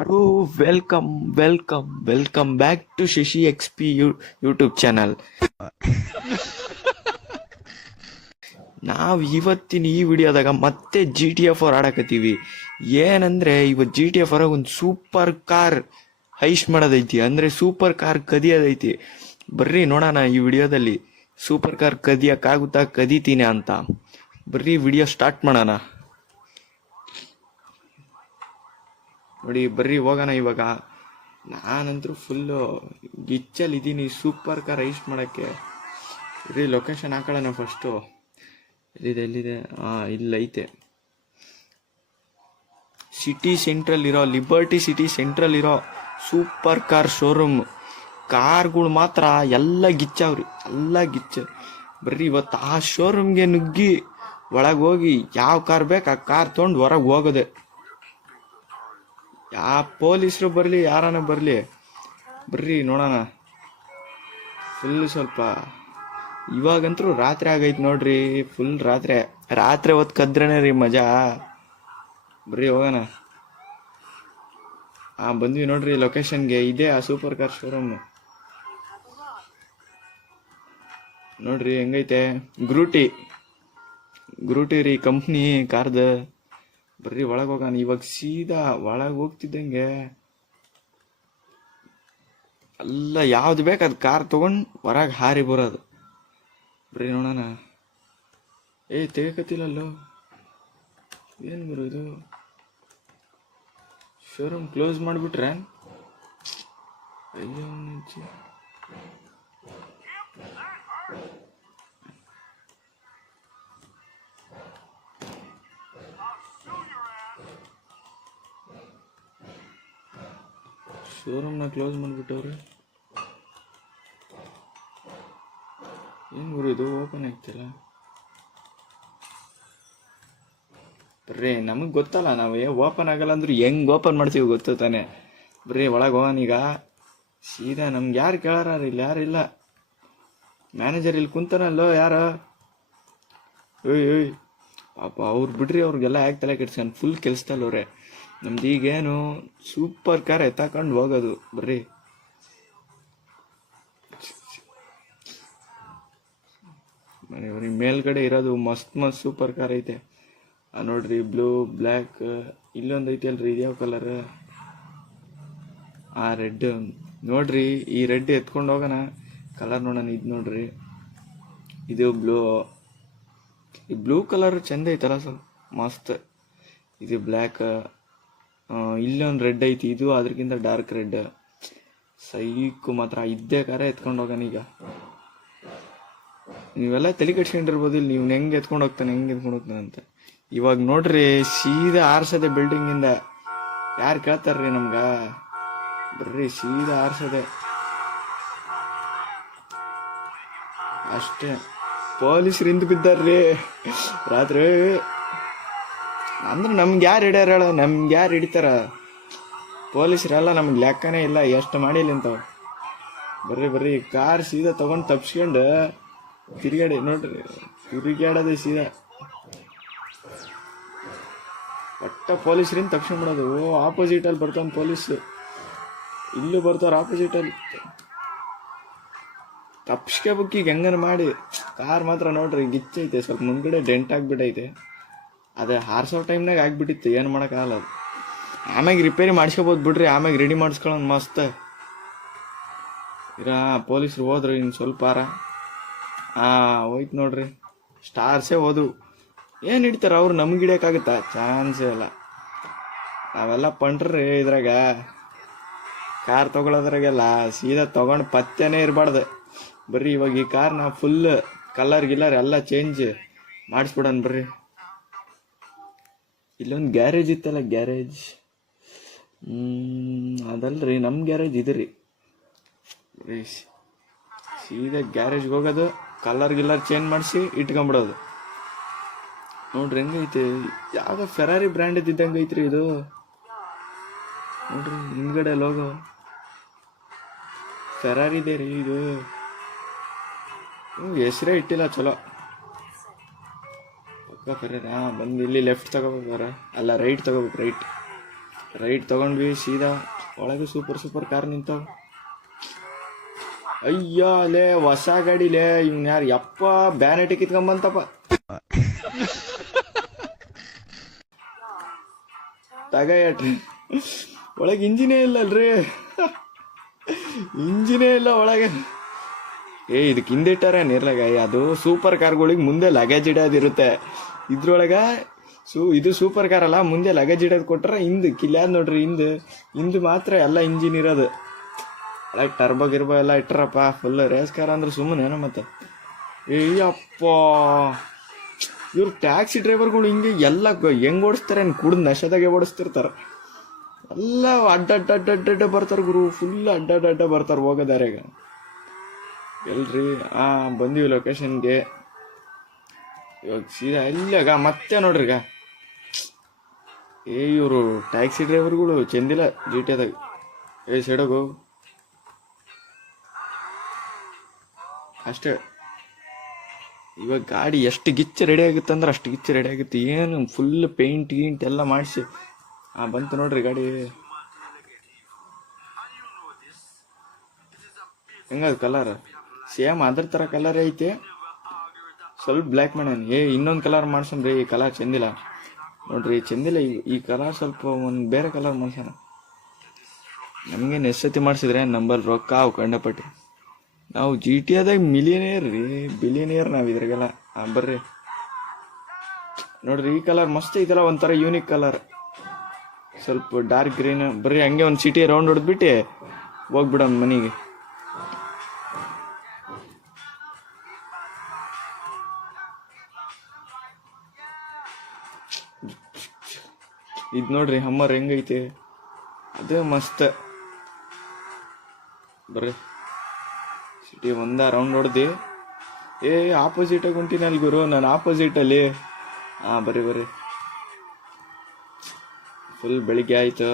Bro welcome back to Shashi XP YouTube channel. ನಾವು ಇವತ್ತಿನ ಈ ವಿಡಿಯೋದಾಗ ಮತ್ತೆ GTA 4 ಆಡಕತ್ತೀವಿ. ಏನಂದ್ರೆ ಇವತ್ತು GTA 4 ಒಂದು ಸೂಪರ್ ಕಾರ್ ಹೈಸ್ಟ್ ಮಾಡೋದೈತಿ, ಅಂದ್ರೆ ಸೂಪರ್ ಕಾರ್ ಕದಿಯೋದೈತಿ. ಬರ್ರಿ ನೋಡೋಣ ಈ ವಿಡಿಯೋದಲ್ಲಿ ಸೂಪರ್ ಕಾರ್ ಕದಿಯಕ್ಕಾಗುತ್ತಾ, ಕದಿತೀನಿ ಅಂತ. ಬರ್ರಿ ವಿಡಿಯೋ ಸ್ಟಾರ್ಟ್ ಮಾಡೋಣ. ನೋಡಿ ಬರ್ರಿ ಹೋಗೋಣ. ಇವಾಗ ನಾನಂತರೂ ಫುಲ್ಲು ಗಿಚ್ಚಲ್ಲಿದ್ದೀನಿ ಸೂಪರ್ ಕಾರ್ ರೈಸ್ ಮಾಡೋಕ್ಕೆ. ರೀ ಲೊಕೇಶನ್ ಹಾಕೊಳ್ಳೋಣ ಫಸ್ಟು. ಎಲ್ಲಿದೆ ಇಲ್ಲೈತೆ. ಸಿಟಿ ಸೆಂಟ್ರಲ್ ಇರೋ, ಲಿಬರ್ಟಿ ಸಿಟಿ ಸೆಂಟ್ರಲ್ ಇರೋ ಸೂಪರ್ ಕಾರ್ ಶೋರೂಮ್. ಕಾರ್ಗಳು ಮಾತ್ರ ಎಲ್ಲ ಗಿಚ್ಚಾವ್ರಿ, ಎಲ್ಲ ಗಿಚ್ಚ. ಬರ್ರಿ ಇವತ್ತು ಆ ಶೋರೂಮ್ಗೆ ನುಗ್ಗಿ ಒಳಗೆ ಹೋಗಿ ಯಾವ ಕಾರ್ ಬೇಕು ಆ ಕಾರ್ ತೊಗೊಂಡು ಹೊರಗೆ ಹೋಗೋದೆ. ಯಾವ ಪೊಲೀಸರು ಬರಲಿ ಯಾರನ್ನ ಬರಲಿ, ಬರ್ರಿ ನೋಡೋಣ. ಫುಲ್ ಸ್ವಲ್ಪ ಇವಾಗಂತೂ ರಾತ್ರಿ ಆಗೈತೆ ನೋಡ್ರಿ, ಫುಲ್ ರಾತ್ರಿ ಹೊತ್ತು ಕದ್ರೇನೆ ರೀ ಮಜಾ. ಬರ್ರಿ ಹೋಗೋಣ. ಬಂದ್ವಿ ನೋಡ್ರಿ ಲೊಕೇಶನ್ಗೆ. ಇದೇ ಆ ಸೂಪರ್ ಕಾರ್ ಶೋರೂಮ್ ನೋಡ್ರಿ ಹೆಂಗೈತೆ. ಗ್ರೂಟಿ ರೀ ಕಂಪ್ನಿ ಕಾರ್ದ. ಬರ್ರಿ ಒಳಗೆ ಹೋಗೋಣ. ಇವಾಗ ಸೀದಾ ಒಳಗೆ ಹೋಗ್ತಿದ್ದಂಗೆ ಎಲ್ಲ ಯಾವ್ದು ಬೇಕು ಅದು ಕಾರ್ ತೊಗೊಂಡು ಹೊರಗೆ ಹಾರಿ ಬರೋದು. ಬರ್ರಿ ನೋಡೋಣ. ತೆಗಕತ್ತಿಲ್ಲಲ್ಲೋ, ಏನು ಗುರು ಇದು? ಶೋರೂಮ್ ಕ್ಲೋಸ್ ಮಾಡಿಬಿಟ್ರೆ ಅಯ್ಯೋ. ಶೋರೂಮ್ನ ಕ್ಲೋಸ್ ಮಾಡಿಬಿಟ್ಟವ್ರೆ. ಏನು ಗುರು ಇದು? ಓಪನ್ ಆಗ್ತಿಲ್ಲ. ಬರ್ರಿ ನಮಗೆ ಗೊತ್ತಲ್ಲ, ನಾವು ಓಪನ್ ಆಗಲ್ಲ ಅಂದ್ರೂ ಹೆಂಗೆ ಓಪನ್ ಮಾಡ್ತೀವಿ ಗೊತ್ತು ತಾನೆ. ಬರ್ರಿ ಒಳಗೆ ಹೋಗೋಣೀಗ ಸೀದಾ. ನಮ್ಗೆ ಯಾರು ಕೇಳಾರ? ಇಲ್ಲಿ ಯಾರಿಲ್ಲ. ಮ್ಯಾನೇಜರ್ ಇಲ್ಲಿ ಕುಂತಾನಲ್ಲೋ ಯಾರು? ಏಯ್ ಪಾಪ ಅವ್ರು ಬಿಡ್ರಿ, ಅವ್ರಿಗೆಲ್ಲ ಯಾಕೆ ತಲೆ ಕೆಡ್ಸ್ಕೊಂಡು ಫುಲ್ ಕೆಲ್ಸದಲ್ಲವ್ರೆ. ನಮ್ದು ಈಗೇನು ಸೂಪರ್ ಕಾರ್ ಎತ್ತಾಕೊಂಡು ಹೋಗೋದು. ಬರ್ರಿ ಮೇಲ್ಗಡೆ ಇರೋದು ಮಸ್ತ್ ಸೂಪರ್ ಕಾರ್ ಐತೆ. ನೋಡ್ರಿ ಬ್ಲೂ ಬ್ಲ್ಯಾಕ್. ಇಲ್ಲೊಂದು ಐತಿ ಅಲ್ರಿ, ಇದ್ಯಾವ ಕಲರ್? ರೆಡ್. ನೋಡ್ರಿ ಈ ರೆಡ್ ಎತ್ಕೊಂಡು ಹೋಗೋಣ. ಕಲರ್ ನೋಡೋಣ. ಇದು ನೋಡ್ರಿ, ಇದು ಈ ಬ್ಲೂ ಕಲರ್ ಚಂದ ಐತಲ್ಲ, ಸ್ವಲ್ಪ ಮಸ್ತ್. ಇದು ಬ್ಲ್ಯಾಕ್. ಇಲ್ಲೊಂದು ರೆಡ್ ಐತಿ, ಇದು ಅದಕ್ಕಿಂತ ಡಾರ್ಕ್ ರೆಡ್. ಸೈಕು ಮಾತ್ರ. ಇದ್ದೇ ಕಾರ ಎತ್ಕೊಂಡು ಹೋಗೋಣ ಈಗ. ನೀವೆಲ್ಲ ತಲೆ ಕೆಡ್ಸ್ಕೊಂಡಿರ್ಬೋದು ಇಲ್ಲಿ, ನೀವು ಹೆಂಗೆ ಎತ್ಕೊಂಡು ಹೋಗ್ತಾನೆ ಅಂತ. ಇವಾಗ ನೋಡ್ರಿ ಸೀದಾ ಆರ್ಸದೆ ಬಿಲ್ಡಿಂಗಿಂದ. ಯಾರು ಕೇಳ್ತಾರ್ರಿ ನಮ್ಗ? ಬರ್ರಿ ಸೀದಾ ಆರ್ಸದೆ ಅಷ್ಟೇ. ಪೊಲೀಸರು ಹಿಂದೆ ಬಿದ್ದಾರ್ರಿ ರಾತ್ರಿ. ಅಂದ್ರೆ ನಮ್ಗೆ ಯಾರು ಹಿಡ್ಯಾರ ಹೇಳ? ನಮ್ಗೆ ಯಾರು ಹಿಡಿತಾರ? ಪೊಲೀಸರೆಲ್ಲ ನಮ್ಗೆ ಲೆಕ್ಕನೇ ಇಲ್ಲ, ಎಷ್ಟು ಮಾಡಿಲ್ಲ ಅಂತವ್. ಬರ್ರಿ ಕಾರ್ ಸೀದಾ ತಗೊಂಡು ತಪ್ಸ್ಕೊಂಡು ತಿರುಗಾಡಿ ನೋಡ್ರಿ. ತಿರುಗಾಡೋದೇ ಸೀದಾ ಒಟ್ಟ ಪೊಲೀಸರಿಂದ ತಪ್ಸ್ಕೊಂಡ್ಬಿಡೋದು. ಆಪೋಸಿಟಲ್ಲಿ ಬರ್ತಾನೆ ಪೊಲೀಸು, ಇಲ್ಲೂ ಬರ್ತಾರ ಆಪೋಸಿಟಲ್ಲಿ. ತಪ್ಸ್ಕೋಬೇಕು ಈಗ ಹೆಂಗನ ಮಾಡಿ. ಕಾರ್ ಮಾತ್ರ ನೋಡ್ರಿ ಗಿಚ್ಚೈತೆ, ಸ್ವಲ್ಪ ಮುಂದ್ಗಡೆ ಡೆಂಟ್ ಆಗಿಬಿಟ್ಟೈತೆ. ಅದೇ ಹಾರ್ಸೋ ಟೈಮ್ನಾಗ ಆಗಿಬಿಟ್ಟಿತ್ತು, ಏನು ಮಾಡೋಕ್ಕಾಗಲ್ಲ ಅದು. ಆಮ್ಯಾಗ ರಿಪೇರಿ ಮಾಡಿಸ್ಕೋಬೋದು ಬಿಡ್ರಿ, ಆಮ್ಯಾಗ ರೆಡಿ ಮಾಡಿಸ್ಕೊಳ್ಳೋಣ ಮಸ್ತ್. ಪೊಲೀಸರು ಹೋದ್ರು ಇನ್ನು ಸ್ವಲ್ಪ ಹೋಯ್ತು ನೋಡ್ರಿ. ಸ್ಟಾರ್ಸೇ ಹೋದ್ರು. ಏನು ಹಿಡಿತಾರ ಅವ್ರು? ನಮ್ಗೆ ಹಿಡಿಯೋಕ್ಕಾಗುತ್ತಾ? ಚಾನ್ಸೇ ಇಲ್ಲ. ನಾವೆಲ್ಲ ಪಂಟ್ರಿ ಇದ್ರಾಗ. ಕಾರ್ ತೊಗೊಳೋದ್ರಾಗೆಲ್ಲ ಸೀದಾ ತೊಗೊಂಡು ಪತ್ತೆನೇ ಇರಬಾರ್ದು. ಬರ್ರಿ ಇವಾಗ ಈ ಕಾರ್ನ ಫುಲ್ ಕಲರ್ ಎಲ್ಲ ಚೇಂಜ್ ಮಾಡಿಸ್ಬಿಡೋಣ. ಬರ್ರಿ ಇಲ್ಲೊಂದು ಗ್ಯಾರೇಜ್ ಇತ್ತಲ್ಲ, ಗ್ಯಾರೇಜ್ ಅದಲ್ರಿ, ನಮ್ಮ ಗ್ಯಾರೇಜ್ ಇದ್ರಿ. ಸೀದಾ ಗ್ಯಾರೇಜ್ಗೆ ಹೋಗೋದು, ಕಲರ್ ಚೇಂಜ್ ಮಾಡಿಸಿ ಇಟ್ಕೊಂಬಿಡೋದು. ನೋಡ್ರಿ ಹೆಂಗೈತೆ. ಯಾವುದೋ ಫೆರಾರಿ ಬ್ರ್ಯಾಂಡ್ ಇದ್ದಂಗೆ ಐತ್ರಿ ಇದು. ನೋಡ್ರಿ ಹಿಂದ್ಗಡೆ ಲೋಗೋ ಫೆರಾರಿದೆ ರೀ ಇದು. ಹೆಸರೇ ಇಟ್ಟಿಲ್ಲ ಚಲೋ. ಪಕ್ಕ ಫೆರಾರಿ. ಬಂದು ಇಲ್ಲಿ ಲೆಫ್ಟ್ ತಗೋಬೇಕಾರ, ಅಲ್ಲ ರೈಟ್ ತಗೋಬೇಕು. ರೈಟ್ ರೈಟ್ ತಗೊಂಡ್ವಿ ಸೀದಾ ಒಳಗೆ ಸೂಪರ್ ಕಾರ್ ನಿಂತಾವ. ಅಯ್ಯ ಅಲ್ಲೇ ಹೊಸ ಗಾಡಿಲೇ ಇವ್ನ ಯಾರು ಯಪ್ಪ ಬ್ಯಾನೆಟ್ ಕಿತ್ಕೊಂಬಂತಪ್ಪ. ತಗಯಟ್ರಿ ಒಳಗೆ ಇಂಜಿನೇ ಇಲ್ಲಲ್ರಿ, ಇಂಜಿನೇ ಇಲ್ಲ ಒಳಗೆ. ಇದಕ್ಕೆ ಹಿಂದಿಟ್ಟಾರೆ ನಿರ್ಲಾಗ. ಅದು ಸೂಪರ್ ಕಾರ್ಗಳಿಗೆ ಮುಂದೆ ಲಗೇಜ್ ಇಡೋದಿರುತ್ತೆ. ಇದ್ರೊಳಗೆ ಇದು ಸೂಪರ್ ಕಾರ್ ಅಲ್ಲ, ಮುಂದೆ ಲಗೇಜ್ ಇಡೋದು ಕೊಟ್ರೆ ಹಿಂದೆ ಕಿಲ್ಯಾದ ನೋಡ್ರಿ. ಹಿಂದೆ ಮಾತ್ರ ಎಲ್ಲ ಇಂಜಿನ್ ಇರೋದು. ಒಳಗೆ ಟರ್ಬೋ ಗಿರ್ಬೋ ಎಲ್ಲ ಇಟ್ಟರಪ್ಪ. ಫುಲ್ ರೇಸ್ ಕಾರ್ ಅಂದ್ರೆ ಸುಮ್ಮನೆ ಏನೋ ಮತ್ತೆ. ಅಪ್ಪ ಇವ್ರು ಟ್ಯಾಕ್ಸಿ ಡ್ರೈವರ್ಗಳು ಹಿಂಗೆ ಎಲ್ಲ ಹೆಂಗೆ ಓಡಿಸ್ತಾರೆ, ಕುಡ್ದು ನಶೆದಾಗೆ ಓಡಿಸ್ತಿರ್ತಾರೆ. ಎಲ್ಲ ಅಡ್ಡ ಬರ್ತಾರೆ ಗುರು, ಫುಲ್ ಅಡ್ಡ ಬರ್ತಾರೆ ಹೋಗೋದಾರ್ಯಾಗ. ಎಲ್ರಿ ಬಂದೀವಿ ಲೊಕೇಶನ್ಗೆ. ಇವಾಗ ಸೀದಾ ಇಲ್ಲಾಗ ಮತ್ತೆ ನೋಡ್ರಿ ಈಗ. ಇವರು ಟ್ಯಾಕ್ಸಿ ಡ್ರೈವರ್ಗಳು ಚೆಂದಿಲ್ಲ ಜಿಟಿದಾಗ. ಸೈಡೋಗು ಅಷ್ಟೇ. ಇವಾಗ ಗಾಡಿ ಎಷ್ಟು ಗಿಚ್ಚು ರೆಡಿ ಆಗುತ್ತೆ ಅಂದ್ರೆ ಅಷ್ಟು ಗಿಚ್ಚು ರೆಡಿ ಆಗುತ್ತೆ. ಏನು ಫುಲ್ ಪೇಂಟ್ ಗೀಂಟ್ ಎಲ್ಲ ಮಾಡಿಸಿ ಬಂತು ನೋಡ್ರಿ ಗಾಡಿ. ಹೆಂಗದು ಕಲರ್ ಸೇಮ್ ಅದ್ರ ಥರ ಕಲರ್ ಐತಿ, ಸ್ವಲ್ಪ ಬ್ಲ್ಯಾಕ್ ಮಾಡ್ಯಾನ. ಇನ್ನೊಂದು ಕಲರ್ ಮಾಡ್ಸಮ್ರಿ, ಈ ಕಲರ್ ಚೆಂದಿಲ್ಲ ನೋಡ್ರಿ, ಚೆಂದಿಲ್ಲ. ಈ ಕಲರ್ ಸ್ವಲ್ಪ ಒಂದು ಬೇರೆ ಕಲರ್ ಮಾಡ್ಸೋಣ. ನಮಗೇನು ಎಷ್ಟತಿ ಮಾಡಿಸಿದ್ರೆ ನಂಬಲ್ಲಿ ರೊಕ್ಕ ಅವು ಕಂಡಪಟ್ಟಿ. ನಾವು ಜಿ ಟಿ ಆದಾಗ ಮಿಲಿಯನಿಯರ್ ರೀ, ಬಿಲಿಯನಿಯರ್ ನಾವು ಇದ್ರಾಗೆಲ್ಲ. ಬರ್ರಿ ನೋಡ್ರಿ, ಈ ಕಲರ್ ಮಸ್ತ್ ಐತಲ್ಲ, ಒಂಥರ ಯೂನಿಕ್ ಕಲರ್, ಸ್ವಲ್ಪ ಡಾರ್ಕ್ ಗ್ರೀನ್. ಬರ್ರಿ ಹಂಗೆ ಒಂದು ಸಿಟಿ ರೌಂಡ್ ಹೊಡೆದ್ಬಿಟ್ಟು ಹೋಗ್ಬಿಡೋಣ ಮನೆಗೆ. ಇದು ನೋಡ್ರಿ ಹಮ್ಮರ್ ಹೆಂಗೈತೆ, ಅದೇ ಮಸ್ತ್. ಬರ್ರಿ ಸಿಟಿ ಒಂದ ರೌಂಡ್ ಹೊಡೆದಿ. ಆಪೋಸಿಟಾಗಿ ಹೊಂಟಿನಲ್ಲಿ ಗುರು, ನಾನು ಆಪೋಸಿಟಲ್ಲಿ. ಬರ್ರಿ ಫುಲ್ ಬೆಳಿಗ್ಗೆ ಆಯ್ತು.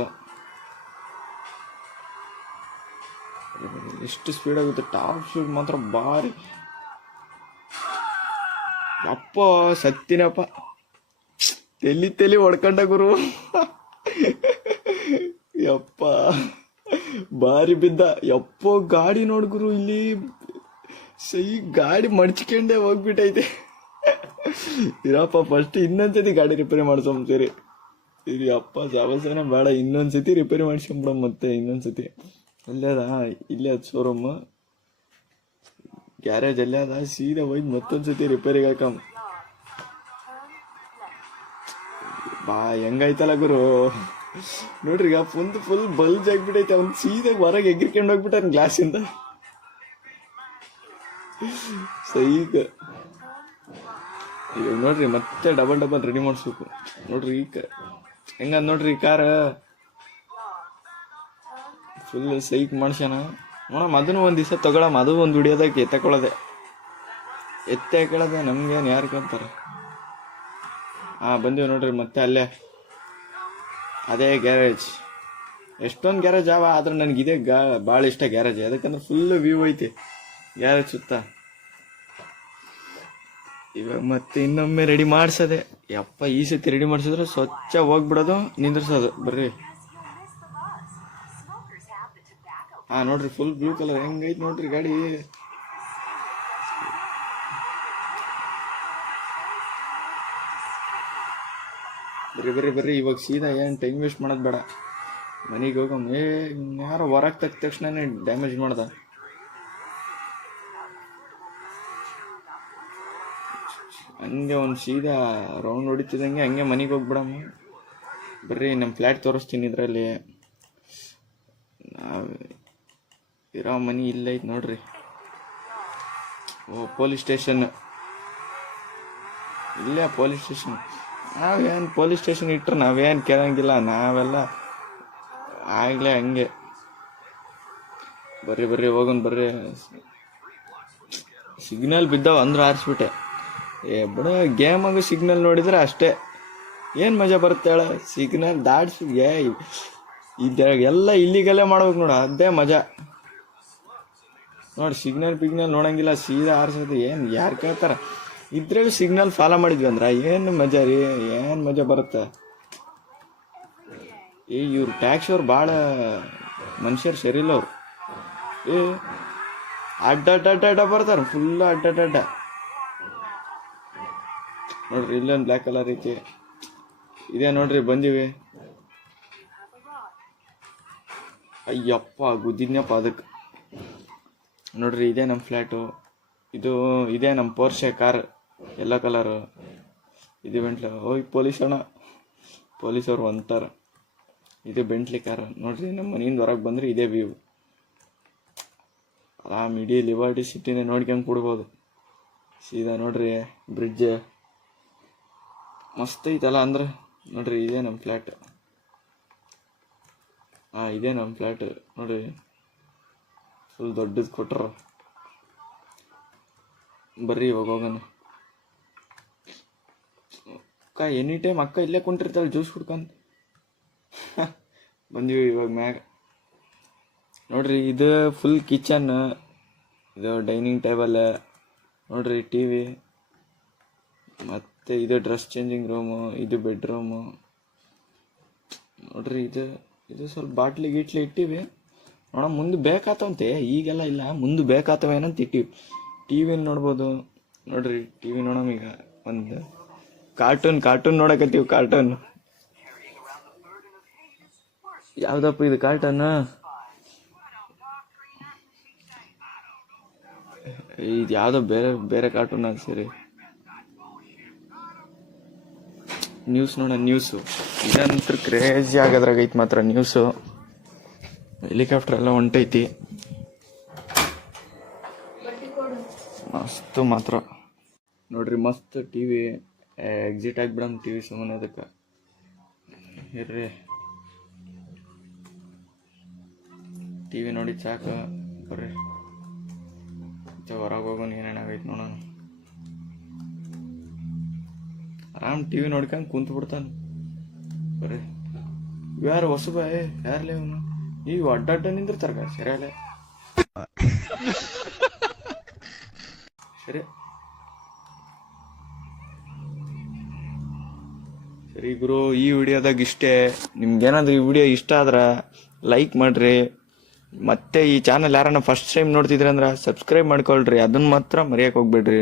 ಎಷ್ಟು ಸ್ಪೀಡ್ ಆಗುತ್ತೆ, ಟಾಪ್ ಸ್ಪೀಡ್ ಮಾತ್ರ ಭಾರಿ. ಅಪ್ಪ ಸತ್ತಿನಪ್ಪ, ತೆಲಿ ಹೊಡ್ಕೊಂಡ ಗುರು. ಯಪ್ಪ ಭಾರಿ ಬಿದ್ದ. ಯಪ್ಪೋ ಗಾಡಿ ನೋಡ್ ಗುರು, ಇಲ್ಲಿ ಗಾಡಿ ಮಡ್ಚ್ಕೊಂಡೆ ಹೋಗ್ಬಿಟ್ಟೈತೆ. ಇರಪ್ಪ ಫಸ್ಟ್ ಇನ್ನೊಂದ್ಸತಿ ಗಾಡಿ ರಿಪೇರಿ ಮಾಡ್ಸೋಂತೀರಿ. ಇದು ಅಪ್ಪ ಸಾವಸನೆ ಬೇಡ, ಇನ್ನೊಂದ್ಸತಿ ರಿಪೇರಿ ಮಾಡ್ಸ್ಕೊಂಬಿಡ. ಮತ್ತೆ ಇನ್ನೊಂದ್ಸತಿ ಇಲ್ಲೇ ಅದ ಶೋರೂಮ್ ಗ್ಯಾರೇಜ್ ಅಲ್ಲೇ ಅದ. ಸೀದಾ ಹೋಗಿ ಮತ್ತೊಂದ್ಸತಿ ರಿಪೇರಿಗೆ ಹಾಕಮ್. ಹೆಂಗೈತಲ್ಲ ಗುರು ನೋಡ್ರಿ. ಈಗ ಫುಲ್ ಬಲ್ಜ್ ಆಗ್ಬಿಟ್ಟೈತೆ. ಅವ್ನು ಸೀದಾ ಹೊರಗೆ ಎಗ್ರಿಕೊಂಡು ಹೋಗ್ಬಿಟ್ಟಾನ ಗ್ಲಾಸಿಂದ. ಸೈಗ ಈಗ ನೋಡ್ರಿ ಮತ್ತೆ ಡಬಲ್ ರೆಡಿ ಮಾಡಿಸ್ಬೇಕು ನೋಡ್ರಿ. ಹೆಂಗಂದ ನೋಡ್ರಿ ಈ ಕಾರ ಫುಲ್ ಸೈಕ್ ಮಾಡ್ಸ್ಯಾನ. ನೋಡಮ್ ಅದನ್ನು ಒಂದು ದಿವಸ ತಗೊಳಮ್. ಅದು ಒಂದು ದುಡಿಯೋದಕ್ಕೆ ಎತ್ತೆ ಹಾಕೊಳ್ಳೋದೆ ನಮ್ಗೇನು ಯಾರು ಕಂತಾರೆ. ಬಂದೀವಿ ನೋಡ್ರಿ ಮತ್ತೆ ಅಲ್ಲೇ ಅದೇ ಗ್ಯಾರೇಜ್. ಎಷ್ಟೊಂದು ಗ್ಯಾರೇಜ್ ಅವ, ಆದ್ರೆ ನನಗಿದೆ ಭಾಳ ಇಷ್ಟ ಗ್ಯಾರೇಜ್. ಯಾಕಂದ್ರೆ ಫುಲ್ ವ್ಯೂ ಐತಿ ಗ್ಯಾರೇಜ್ ಸುತ್ತ. ಇವಾಗ ಮತ್ತೆ ಇನ್ನೊಮ್ಮೆ ರೆಡಿ ಮಾಡ್ಸೋದೆ. ಯಪ್ಪ ಈ ಸತಿ ರೆಡಿ ಮಾಡಿಸಿದ್ರೆ ಸ್ವಚ್ಛ ಹೋಗ್ಬಿಡೋದು, ನಿಂದ್ರಿಸೋದು. ಬರ್ರಿ ನೋಡ್ರಿ ಫುಲ್ ಬ್ಲೂ ಕಲರ್ ಹೆಂಗೈತಿ ನೋಡ್ರಿ ಗಾಡಿ. ಬರ್ರಿ ಇವಾಗ ಸೀದಾ ಏನು ಟೈಮ್ ವೇಸ್ಟ್ ಮಾಡೋದು ಬೇಡ, ಮನೆಗೆ ಹೋಗಮ್. ಯಾರೋ ಹೊರಗೆ ತಕ್ಕ ತಕ್ಷಣನೇ ಡ್ಯಾಮೇಜ್ ಮಾಡ್ದ. ಹಂಗೆ ಒಂದು ಸೀದಾ ರೌಂಡ್ ಹೊಡಿತಿದ್ದಂಗೆ ಹಂಗೆ ಮನೆಗೆ ಹೋಗ್ಬಿಡಮ್ಮ. ಬರ್ರಿ ನಮ್ಮ ಫ್ಲ್ಯಾಟ್ ತೋರಿಸ್ತೀನಿ. ಇದರಲ್ಲಿ ನಾವು ಇರೋ ಮನೆ ಇಲ್ಲೈತೆ ನೋಡ್ರಿ. ಪೊಲೀಸ್ ಸ್ಟೇಷನ್ ಇಲ್ಲೇ. ಪೊಲೀಸ್ ಸ್ಟೇಷನ್ ನಾವೇನು ಪೊಲೀಸ್ ಸ್ಟೇಷನ್ ಇಟ್ಟರೆ ನಾವೇನು ಕೇಳಂಗಿಲ್ಲ, ನಾವೆಲ್ಲ ಆಗಲೇ ಹಂಗೆ. ಬರ್ರಿ ಹೋಗೋಣ. ಬರ್ರಿ ಸಿಗ್ನಲ್ ಬಿದ್ದಾವ ಅಂದ್ರೆ ಆರಿಸ್ಬಿಟ್ಟೆ. ಬಿಡ ಗೇಮಾಗ ಸಿಗ್ನಲ್ ನೋಡಿದ್ರೆ ಅಷ್ಟೇ ಏನು ಮಜಾ ಬರುತ್ತೆ ಹೇಳ. ಸಿಗ್ನಲ್ ದಾಟ್ಸಿ ಎಲ್ಲ ಇಲ್ಲಿಗಲ್ಲೇ ಮಾಡ್ಬೇಕು ನೋಡ, ಅದೇ ಮಜಾ ನೋಡಿ. ಸಿಗ್ನಲ್ ಪಿಗ್ನಲ್ ನೋಡಂಗಿಲ್ಲ, ಸೀದಾ ಆರಿಸೋದು. ಏನು ಯಾರು ಕೇಳ್ತಾರ? ಇದ್ರಾಗ ಸಿಗ್ನಲ್ ಫಾಲೋ ಮಾಡಿದ್ವಿ ಅಂದ್ರೆ ಏನು ಮಜಾ ರೀ, ಏನು ಮಜಾ ಬರುತ್ತೆ. ಇವ್ರು ಟ್ಯಾಕ್ಸ್ ಅವ್ರು ಭಾಳ ಮನುಷ್ಯರು ಸರಿಯಿಲ್ಲ ಅವ್ರು. ಏ ಅಡ್ಡ ಬರ್ತಾರೆ, ಫುಲ್ ಅಡ್ಡ. ನೋಡ್ರಿ ಇಲ್ಲೊಂದು ಬ್ಲ್ಯಾಕ್ ಕಲರ್ ಐತಿ. ಇದೇ ನೋಡ್ರಿ ಬಂದಿವಿ. ಅಯ್ಯಪ್ಪ ಗುದ್ದಿದ್ನಪ್ಪ ಅದಕ್ಕೆ. ನೋಡ್ರಿ ಇದೇ ನಮ್ಮ ಫ್ಲ್ಯಾಟು. ಇದೇ ನಮ್ಮ ಪೋರ್ಷೆ ಕಾರ್, ಎಲ್ಲೋ ಕಲರು. ಇದು ಬೆಂಟ್ಲಿ. ಓಯ್ ಪೊಲೀಸವ್ರು ಅಂತಾರ. ಇದು ಬೆಂಟ್ಲಿ ಕಾರ್. ನೋಡ್ರಿ ನಮ್ಮ ಮನೆಯಿಂದ ಹೊರಗೆ ಬಂದ್ರೆ ಇದೇ ವ್ಯೂ. ಆರಾಮ್ ಇಡೀ ಲಿಬರ್ಟಿ ಸಿಟಿನೇ ನೋಡ್ಕೊಂಡು ಕೊಡ್ಬೋದು. ಸೀದಾ ನೋಡ್ರಿ ಬ್ರಿಡ್ಜ್ ಮಸ್ತ್ ಐತಲ್ಲ. ಅಂದ್ರೆ ನೋಡ್ರಿ ಇದೇ ನಮ್ಮ ಫ್ಲ್ಯಾಟ್. ಇದೇ ನಮ್ಮ ಫ್ಲ್ಯಾಟ್ ನೋಡ್ರಿ, ಫುಲ್ ದೊಡ್ಡದು ಕೊಟ್ರ. ಬರ್ರಿ ಇವಾಗ ಹೋಗೋಣ. ಅಕ್ಕ ಎನಿ ಟೈಮ್ ಅಕ್ಕ ಇಲ್ಲೇ ಕುಂಟಿರ್ತಾಳೆ ಜ್ಯೂಸ್ ಕುಡ್ಕೊಂಡು. ಬಂದೀವಿ ಇವಾಗ ಮ್ಯಾಗ. ನೋಡ್ರಿ ಇದು ಫುಲ್ ಕಿಚನ್, ಇದು ಡೈನಿಂಗ್ ಟೇಬಲ್, ನೋಡ್ರಿ ಟಿ ವಿ, ಮತ್ತು ಇದು ಡ್ರೆಸ್ ಚೇಂಜಿಂಗ್ ರೂಮು, ಇದು ಬೆಡ್ರೂಮು. ನೋಡ್ರಿ ಇದು ಸ್ವಲ್ಪ ಬಾಟ್ಲಿ ಗಿಟ್ಲಿ ಇಟ್ಟಿವಿ. ನೋಡ ಮುಂದೆ ಬೇಕಾತವಂತೆ, ಈಗೆಲ್ಲ ಇಲ್ಲ, ಮುಂದೆ ಬೇಕಾತವೇನಂತ ಇಟ್ಟಿವಿ. ಟಿ ವಿನ ನೋಡ್ಬೋದು. ನೋಡ್ರಿ ಟಿ ವಿ ನೋಡೋಣ. ಈಗ ಒಂದು ಕಾರ್ಟೂನ್ ನೋಡಕತ್ತೀವಿ. ಕಾರ್ಟೂನ್ ಯಾವ್ದಪ್ಪ ಇದು ಕಾರ್ಟೂನ್? ಇದು ಯಾವುದೋ ಬೇರೆ ಕಾರ್ಟೂನ್ ಅದು. ಸರಿ, ನ್ಯೂಸ್ ನೋಡ. ನ್ಯೂಸು ಇದಂತೂ ಕ್ರೇಜಿ ಆಗೋದ್ರಾಗೈತಿ ಮಾತ್ರ. ನ್ಯೂಸು ಹೆಲಿಕಾಪ್ಟರ್ ಎಲ್ಲ ಹೊಂಟೈತಿ, ಮಸ್ತ್ ಮಾತ್ರ. ನೋಡ್ರಿ ಮಸ್ತ್ ಟಿ ವಿ. ಎಕ್ಸಿಟ್ ಆಗಿಬಿಡಮ್ ಟಿ ವಿ ಸುಮ್ಮನೆ ಅದಕ್ಕೆ ಇರ್ರಿ. ಟಿ ವಿ ನೋಡಿ ಸಾಕು, ಬರ್ರಿ ಹೊರಗೆ ಹೋಗೋಣ. ಏನೇನಾಗೈತೆ ನೋಡೋಣ. ಆರಾಮ್ ಟಿ ವಿ ನೋಡ್ಕೊಂಡು ಕುಂತು ಬಿಡ್ತಾನೆ. ಬರ್ರಿ. ಯಾರು ಹೊಸಬ? ಯಾರ್ಲೇ ಅವನು? ಈಗ ಅಡ್ಡ ನಿಂದಿರ್ತಾರ ಸರಿಯಾಲೆ. ಸರಿ ಗುರು, ಈ ವಿಡಿಯೋದಾಗ ಇಷ್ಟೇ. ನಿಮ್ಗೇನಾದ್ರೂ ಈ ವಿಡಿಯೋ ಇಷ್ಟ ಆದ್ರೆ ಲೈಕ್ ಮಾಡ್ರಿ. ಮತ್ತೆ ಈ ಚಾನಲ್ ಯಾರನ್ನ ಫಸ್ಟ್ ಟೈಮ್ ನೋಡ್ತಿದ್ರಿ ಅಂದ್ರೆ ಸಬ್ಸ್ಕ್ರೈಬ್ ಮಾಡ್ಕೊಳ್ರಿ. ಅದನ್ನ ಮಾತ್ರ ಮರೆಯಕ್ಕೆ ಹೋಗ್ಬೇಡ್ರಿ.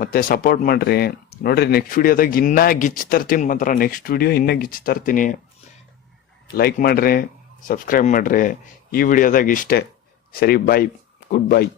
ಮತ್ತೆ ಸಪೋರ್ಟ್ ಮಾಡ್ರಿ. ನೋಡ್ರಿ ನೆಕ್ಸ್ಟ್ ವಿಡಿಯೋದಾಗ ಇನ್ನೂ ಗಿಚ್ಚು ತರ್ತೀನಿ ಮಾತ್ರ. ನೆಕ್ಸ್ಟ್ ವಿಡಿಯೋ ಇನ್ನೂ ಗಿಚ್ಚು ತರ್ತೀನಿ. ಲೈಕ್ ಮಾಡ್ರಿ, ಸಬ್ಸ್ಕ್ರೈಬ್ ಮಾಡ್ರಿ. ಈ ವಿಡಿಯೋದಾಗ ಇಷ್ಟೇ. ಸರಿ, ಬಾಯ್, ಗುಡ್ ಬಾಯ್.